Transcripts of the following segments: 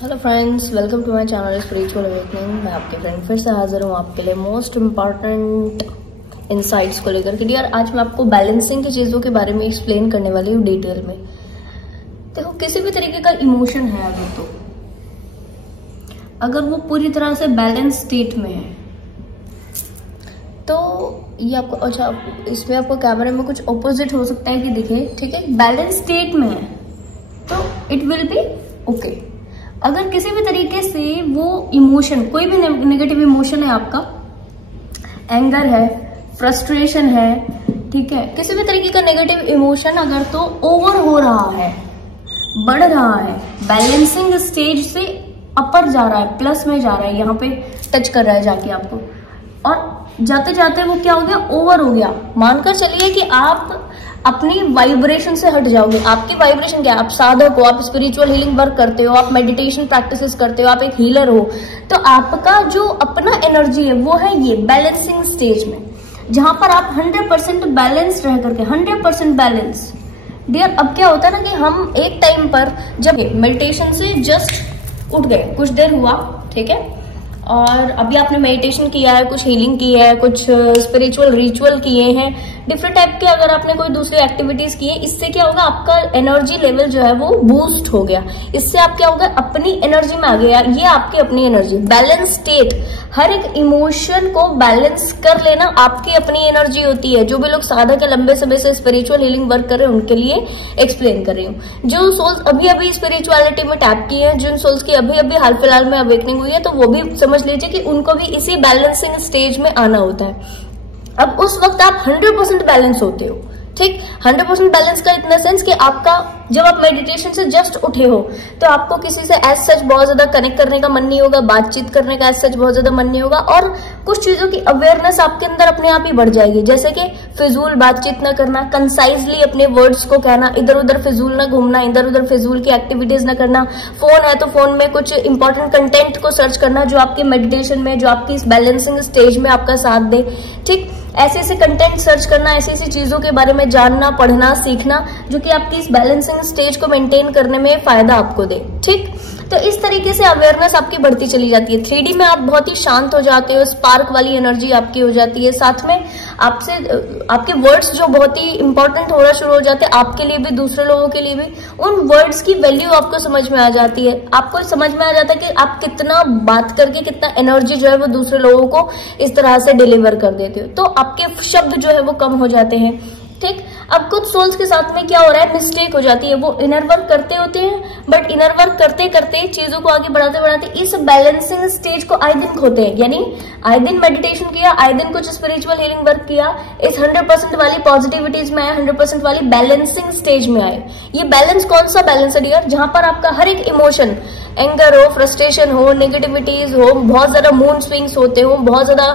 Hello friends, welcome to my channel spiritual awakening. मैं आपके friend फिर से हाजिर हूँ आपके लिए मोस्ट इम्पॉर्टेंट इनसाइट्स को लेकर के। डियर, आज मैं आपको बैलेंसिंग की चीज़ों के बारे में एक्सप्लेन करने वाली हूँ डिटेल में। देखो, किसी भी तरीके का इमोशन है अगर वो पूरी तरह से बैलेंस स्टेट में है तो ये आपको, अच्छा इसमें आपको कैमरे में कुछ ऑपोजिट हो सकता है कि दिखे, ठीक है। बैलेंस स्टेट में है तो इट विल बी ओके। अगर किसी भी तरीके से वो इमोशन, कोई भी नेगेटिव इमोशन है, आपका एंगर है, फ्रस्ट्रेशन है, ठीक है, किसी भी तरीके का नेगेटिव इमोशन अगर तो ओवर हो रहा है, बढ़ रहा है, बैलेंसिंग स्टेज से अपर जा रहा है, प्लस में जा रहा है, यहाँ पे टच कर रहा है जाके आपको, और जाते जाते वो क्या हो गया, ओवर हो गया। मानकर चलिए कि आप अपनी वाइब्रेशन से हट जाओगे। आपकी वाइब्रेशन क्या है? आप साधक हो, आप स्पिरिचुअल हीलिंग वर्क करते हो, आप मेडिटेशन प्रैक्टिसेस करते हो, आप एक हीलर हो, तो आपका जो अपना एनर्जी है वो है ये बैलेंसिंग स्टेज में, जहां पर आप 100% बैलेंस रह करके 100% बैलेंस। डियर, अब क्या होता है ना कि हम एक टाइम पर जब मेडिटेशन से जस्ट उठ गए, कुछ देर हुआ, ठीक है, और अभी आपने मेडिटेशन किया है, कुछ हीलिंग की है, कुछ स्पिरिचुअल रिचुअल किए हैं, डिफरेंट टाइप के अगर आपने कोई दूसरी एक्टिविटीज की है, इससे क्या होगा, आपका एनर्जी लेवल जो है वो बूस्ट हो गया। इससे आप क्या होगा, अपनी एनर्जी में आ गया। ये आपकी अपनी एनर्जी, बैलेंस स्टेट, हर एक इमोशन को बैलेंस कर लेना आपकी अपनी एनर्जी होती है। जो भी लोग साधक है, लंबे समय से स्पिरिचुअल हीलिंग वर्क कर रहे हैं, उनके लिए एक्सप्लेन कर रही हूँ। जो सोल्स अभी अभी स्पिरिचुअलिटी में टैप की है, जिन सोल्स की अभी अभी हाल फिलहाल में अवेकनिंग हुई है, तो वो भी समझ लीजिए कि उनको भी इसी बैलेंसिंग स्टेज में आना होता है। अब उस वक्त आप 100% बैलेंस होते हो, ठीक। 100% बैलेंस का इतना सेंस कि आपका जब आप मेडिटेशन से जस्ट उठे हो तो आपको किसी से एज सच बहुत ज्यादा कनेक्ट करने का मन नहीं होगा, बातचीत करने का एज सच बहुत ज्यादा मन नहीं होगा, और कुछ चीजों की अवेयरनेस आपके अंदर अपने आप ही बढ़ जाएगी। जैसे कि फिजूल बातचीत ना करना, कंसाइजली अपने वर्ड्स को कहना, इधर उधर फिजूल ना घूमना, इधर उधर फिजूल की एक्टिविटीज ना करना। फोन है तो फोन में कुछ इंपॉर्टेंट कंटेंट को सर्च करना जो आपके मेडिटेशन में, जो आपकी इस बैलेंसिंग स्टेज में आपका साथ दे, ठीक। ऐसे ऐसे कंटेंट सर्च करना, ऐसी ऐसी चीजों के बारे में जानना, पढ़ना, सीखना, जो कि आपकी इस बैलेंसिंग स्टेज को मेंटेन करने में फायदा आपको दे, ठीक। तो इस तरीके से अवेयरनेस आपकी बढ़ती चली जाती है। 3D में आप बहुत ही शांत हो जाते हो, स्पार्क वाली एनर्जी आपकी हो जाती है। साथ में आपसे आपके वर्ड्स जो बहुत ही इंपॉर्टेंट होना शुरू हो जाते हैं, आपके लिए भी, दूसरे लोगों के लिए भी, उन वर्ड्स की वैल्यू आपको समझ में आ जाती है। आपको समझ में आ जाता है कि आप कितना बात करके कितना एनर्जी जो है वो दूसरे लोगों को इस तरह से डिलीवर कर देते हो, तो आपके शब्द जो है वो कम हो जाते हैं, ठीक। अब कुछ सोल्स के साथ में क्या हो रहा है, मिस्टेक हो जाती है। वो इनर वर्क करते होते हैं, बट इनर वर्क करते करते चीजों को आगे बढ़ाते बढ़ाते इस बैलेंसिंग स्टेज को आए दिन खोते हैं। यानी आए दिन मेडिटेशन किया, आए दिन कुछ स्पिरिचुअल हीलिंग वर्क किया, इस 100% वाली पॉजिटिविटीज में आए, 100% वाली बैलेंसिंग स्टेज में आए। ये बैलेंस कौन सा बैलेंस है डियर? जहां पर आपका हर एक इमोशन, एंगर हो, फ्रस्ट्रेशन हो, नेगेटिविटीज हो, बहुत ज्यादा मूड स्विंग्स होते हो, बहुत ज्यादा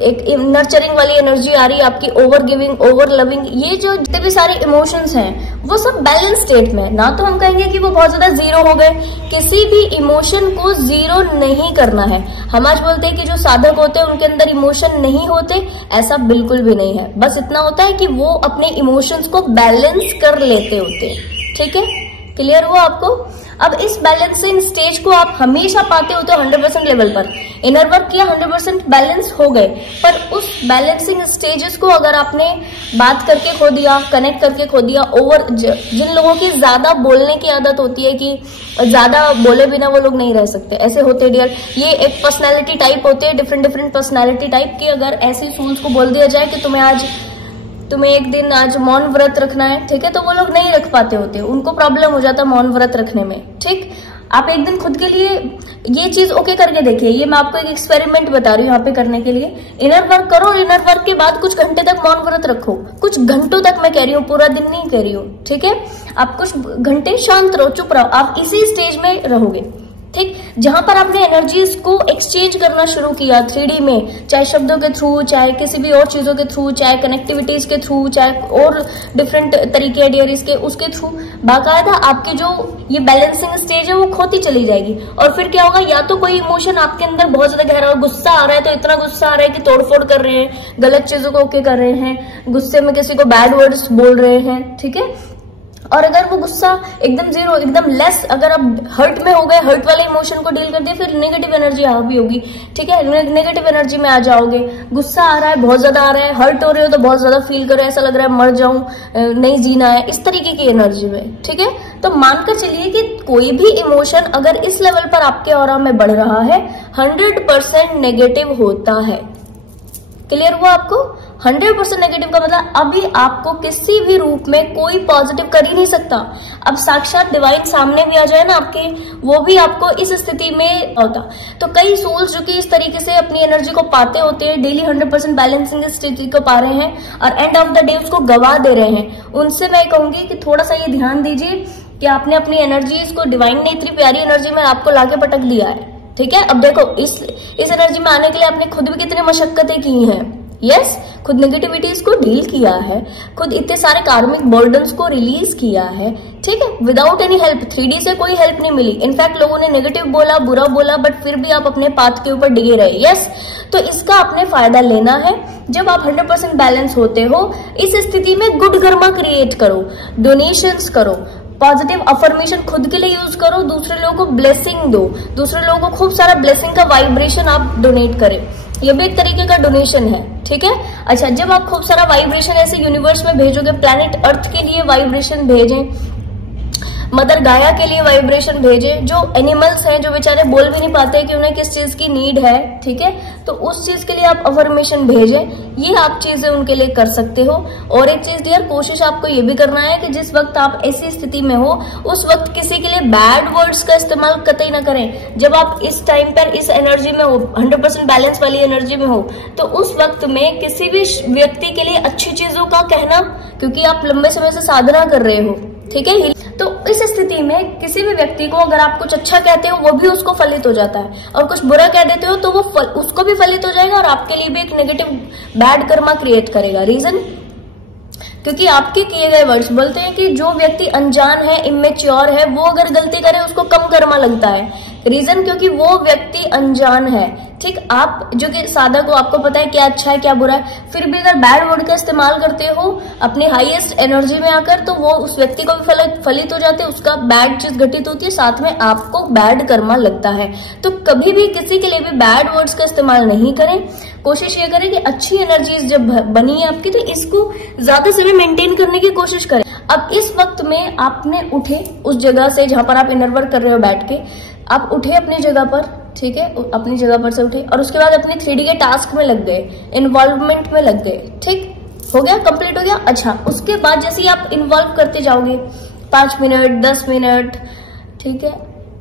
एक नर्चरिंग वाली एनर्जी आ रही है आपकी, ओवर गिविंग, ओवर लविंग, ये जो जितने भी सारे इमोशंस हैं वो सब बैलेंस स्टेट में। ना तो हम कहेंगे कि वो बहुत ज्यादा जीरो हो गए, किसी भी इमोशन को जीरो नहीं करना है। हम आज बोलते हैं कि जो साधक होते हैं उनके अंदर इमोशन नहीं होते, ऐसा बिल्कुल भी नहीं है। बस इतना होता है कि वो अपने इमोशंस को बैलेंस कर लेते होते, ठीक है। क्लियर हुआ आपको? अब इस बैलेंसिंग स्टेज को आप हमेशा पाते होते हो 100% लेवल पर। इनर वर्क किया, 100% बैलेंस हो गए, पर उस बैलेंसिंग स्टेजेस को अगर आपने बात करके खो दिया, कनेक्ट करके खो दिया, ओवर, जिन लोगों की ज्यादा बोलने की आदत होती है कि ज्यादा बोले बिना वो लोग नहीं रह सकते, ऐसे होते हैं डियर। ये एक पर्सनैलिटी टाइप होते हैं, डिफरेंट डिफरेंट पर्सनैलिटी टाइप की। अगर ऐसे सोल्स को बोल दिया जाए कि तुम्हें एक दिन आज मौन व्रत रखना है, ठीक है, तो वो लोग नहीं रख पाते होते, उनको प्रॉब्लम हो जाता है मौन व्रत रखने में, ठीक। आप एक दिन खुद के लिए ये चीज ओके करके देखिए। ये मैं आपको एक एक्सपेरिमेंट बता रही हूँ यहाँ पे करने के लिए। इनर वर्क करो, इनर वर्क के बाद कुछ घंटे तक मौन व्रत रखो, कुछ घंटों तक, मैं कह रही हूँ पूरा दिन नहीं कह रही हूँ, ठीक है। आप कुछ घंटे शांत रहो, चुप रहो, आप इसी स्टेज में रहोगे, ठीक। जहां पर आपने एनर्जीज को एक्सचेंज करना शुरू किया 3D में, चाहे शब्दों के थ्रू, चाहे किसी भी और चीजों के थ्रू, चाहे कनेक्टिविटीज के थ्रू, चाहे और डिफरेंट तरीके डियरीज के, उसके थ्रू बाकायदा आपकी जो ये बैलेंसिंग स्टेज है वो खोती चली जाएगी। और फिर क्या होगा, या तो कोई इमोशन आपके अंदर बहुत ज्यादा गहरा, गुस्सा आ रहा है तो इतना गुस्सा आ रहा है कि तोड़फोड़ कर रहे हैं, गलत चीजों को ओके कर रहे हैं, गुस्से में किसी को बैड वर्ड्स बोल रहे हैं, ठीक है। और अगर वो गुस्सा एकदम जीरो, एकदम लेस, अगर आप हर्ट में हो गए, हर्ट वाले इमोशन को डील कर दिए, फिर नेगेटिव एनर्जी हावी होगी, ठीक है, नेगेटिव एनर्जी में आ जाओगे। गुस्सा आ रहा है, बहुत ज्यादा आ रहा है, हर्ट हो रहे हो तो बहुत ज्यादा फील कर रहे हो, ऐसा लग रहा है मर जाऊं, नहीं जीना है, इस तरीके की एनर्जी में, ठीक है। तो मानकर चलिए कि कोई भी इमोशन अगर इस लेवल पर आपके ऑरा में बढ़ रहा है 100% नेगेटिव होता है। क्लियर हुआ आपको? 100% नेगेटिव का मतलब अभी आपको किसी भी रूप में कोई पॉजिटिव कर ही नहीं सकता। अब साक्षात डिवाइन सामने भी आ जाए ना आपके, वो भी आपको इस स्थिति में होता। तो कई सोल्स जो कि इस तरीके से अपनी एनर्जी को पाते होते हैं, डेली 100% बैलेंसिंग स्थिति को पा रहे हैं और एंड ऑफ द डे उसको गवा दे रहे हैं, उनसे मैं कहूंगी कि थोड़ा सा ये ध्यान दीजिए कि आपने अपनी एनर्जी, इसको डिवाइन ने इतनी प्यारी एनर्जी में आपको लाके पटक दिया है, ठीक है। अब देखो इस एनर्जी में आने के लिए आपने खुद भी कितनी मशक्कतें की हैं। यस, खुद नेगेटिविटीज को डील किया है, खुद इतने सारे कार्मिक बर्डन्स को रिलीज किया है, ठीक है, विदाउट एनी हेल्प। 3D से कोई हेल्प नहीं मिली। इनफैक्ट लोगों ने नेगेटिव बोला, बुरा बोला, बट फिर भी आप अपने पाथ के ऊपर डिगे रहे। यस, तो इसका आपने फायदा लेना है। जब आप 100% बैलेंस होते हो, इस स्थिति में गुड कर्मा क्रिएट करो, डोनेशंस करो, पॉजिटिव अफर्मेशन खुद के लिए यूज करो, दूसरे लोगों को ब्लेसिंग दो, दूसरे लोगों को खूब सारा ब्लेसिंग का वाइब्रेशन आप डोनेट करें, ये भी एक तरीके का डोनेशन है, ठीक है। अच्छा, जब आप खूब सारा वाइब्रेशन ऐसे यूनिवर्स में भेजोगे, प्लैनेट अर्थ के लिए वाइब्रेशन भेजें, मदर गाया के लिए वाइब्रेशन भेजें, जो एनिमल्स हैं जो बेचारे बोल भी नहीं पाते कि उन्हें किस चीज की नीड है, ठीक है, तो उस चीज के लिए आप अफर्मेशन भेजें, ये आप चीजें उनके लिए कर सकते हो। और एक चीज यार, कोशिश आपको ये भी करना है कि जिस वक्त आप ऐसी स्थिति में हो उस वक्त किसी के लिए बैड वर्ड्स का इस्तेमाल कतई ना करें। जब आप इस टाइम पर इस एनर्जी में हो, 100% बैलेंस वाली एनर्जी में हो, तो उस वक्त में किसी भी व्यक्ति के लिए अच्छी चीजों का कहना, क्योंकि आप लंबे समय से साधना कर रहे हो, ठीक है, तो इस स्थिति में किसी भी व्यक्ति को अगर आप कुछ अच्छा कहते हो वो भी उसको फलित हो जाता है, और कुछ बुरा कह देते हो तो वो उसको भी फलित हो जाएगा और आपके लिए भी एक नेगेटिव बैड कर्मा क्रिएट करेगा। रीजन, क्योंकि आपके किए गए वर्ड्स बोलते हैं कि जो व्यक्ति अनजान है, इमेच्योर है, वो अगर गलती करे उसको कम कर्मा लगता है। रीजन, क्योंकि वो व्यक्ति अनजान है, ठीक। आप जो कि साधक हो, आपको पता है क्या अच्छा है क्या बुरा है, फिर भी अगर बैड वर्ड का इस्तेमाल करते हो अपने हाईएस्ट एनर्जी में आकर, तो वो उस व्यक्ति को भी फलित हो जाते हैं, उसका बैड चीज घटित होती है, साथ में आपको बैड कर्मा लगता है। तो कभी भी किसी के लिए भी बैड वर्ड्स का इस्तेमाल नहीं करें। कोशिश ये करें कि अच्छी एनर्जीज जब बनी है आपकी, तो इसको ज्यादा समय मेंटेन करने की कोशिश करें। अब इस वक्त में आपने उठे उस जगह से जहां पर आप इनर वर्क कर रहे हो, बैठ के आप उठे अपनी जगह पर, ठीक है, अपनी जगह पर से उठे और उसके बाद अपने 3D के टास्क में लग गए, इन्वॉल्वमेंट में लग गए, ठीक हो गया, कंप्लीट हो गया। अच्छा, उसके बाद जैसे ही आप इन्वॉल्व करते जाओगे 5 मिनट 10 मिनट, ठीक है,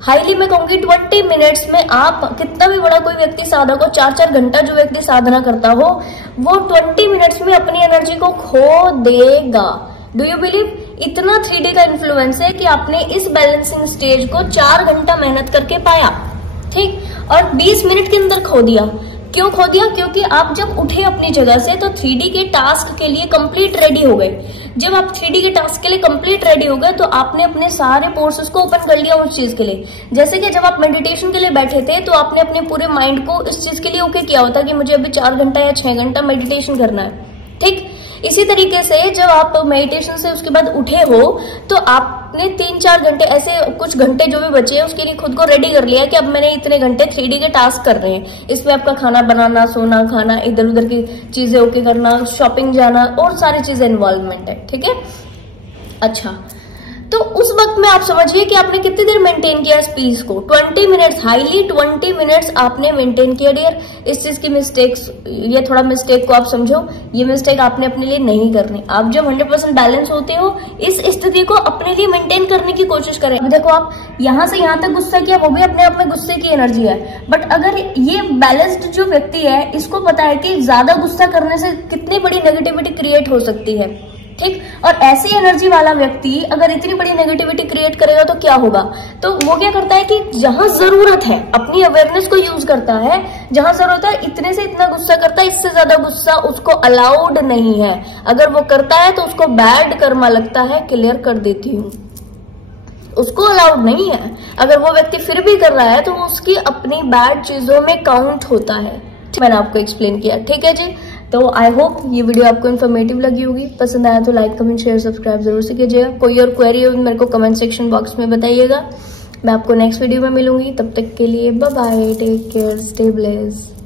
हाईली मैं कहूंगी 20 मिनट्स में आप, कितना भी बड़ा कोई व्यक्ति साधक हो, 4-4 घंटा जो व्यक्ति साधना करता हो, वो 20 मिनट्स में अपनी एनर्जी को खो देगा। Do you believe? इतना 3D का इन्फ्लुएंस है कि आपने इस बैलेंसिंग स्टेज को 4 घंटा मेहनत करके पाया, ठीक, और 20 मिनट के अंदर खो दिया। क्यों खो दिया? क्योंकि आप जब उठे अपनी जगह से तो 3D के टास्क के लिए कंप्लीट रेडी हो गए। जब आप 3D के टास्क के लिए कंप्लीट रेडी हो गए तो आपने अपने सारे पोर्सेस को ओपन कर लिया उस चीज के लिए। जैसे कि जब आप मेडिटेशन के लिए बैठे थे तो आपने अपने पूरे माइंड को इस चीज के लिए ओके किया होता कि मुझे अभी 4 घंटा या 6 घंटा मेडिटेशन करना है, ठीक। इसी तरीके से जब आप मेडिटेशन से उसके बाद उठे हो तो आपने 3-4 घंटे, ऐसे कुछ घंटे जो भी बचे हैं उसके लिए खुद को रेडी कर लिया कि अब मैंने इतने घंटे 3D के टास्क कर रहे हैं। इसमें आपका खाना बनाना, सोना, खाना, इधर उधर की चीजें ओके करना, शॉपिंग जाना और सारी चीजें इन्वॉल्वमेंट है, ठीक है। अच्छा, तो उस वक्त में आप समझिए कि आपने कितनी देर मेंटेन किया इस पीस को, 20 मिनट्स, हाईली 20 मिनट्स आपने मेंटेन किया। डियर, इस चीज की मिस्टेक्स, ये थोड़ा मिस्टेक को आप समझो, ये मिस्टेक आपने अपने लिए नहीं करनी। आप जब 100% बैलेंस होते हो, इस स्थिति को अपने लिए मेंटेन करने की कोशिश करें। देखो, आप यहां से यहां तक गुस्सा किया, वो भी अपने आप में गुस्से की एनर्जी है, बट अगर ये बैलेंस्ड जो व्यक्ति है, इसको पता है कि ज्यादा गुस्सा करने से कितनी बड़ी नेगेटिविटी क्रिएट हो सकती है, ठीक। और ऐसी एनर्जी वाला व्यक्ति अगर इतनी बड़ी नेगेटिविटी क्रिएट करेगा तो क्या होगा? तो वो क्या करता है कि जहां जरूरत है अपनी अवेयरनेस को यूज करता है, जहां जरूरत है इतने से इतना गुस्सा करता है, इससे ज्यादा गुस्सा उसको अलाउड नहीं है। अगर वो करता है तो उसको बैड कर्मा लगता है। क्लियर कर देती हूँ, उसको अलाउड नहीं है। अगर वो व्यक्ति फिर भी कर रहा है तो उसकी अपनी बैड चीजों में काउंट होता है। मैंने आपको एक्सप्लेन किया, ठीक है जी। तो आई होप ये वीडियो आपको इन्फॉर्मेटिव लगी होगी। पसंद आया तो लाइक, कमेंट, शेयर, सब्सक्राइब जरूर से कीजिएगा। कोई और क्वेरी हो मेरे को कमेंट सेक्शन बॉक्स में बताइएगा। मैं आपको नेक्स्ट वीडियो में मिलूंगी। तब तक के लिए bye bye, take care, stay blessed.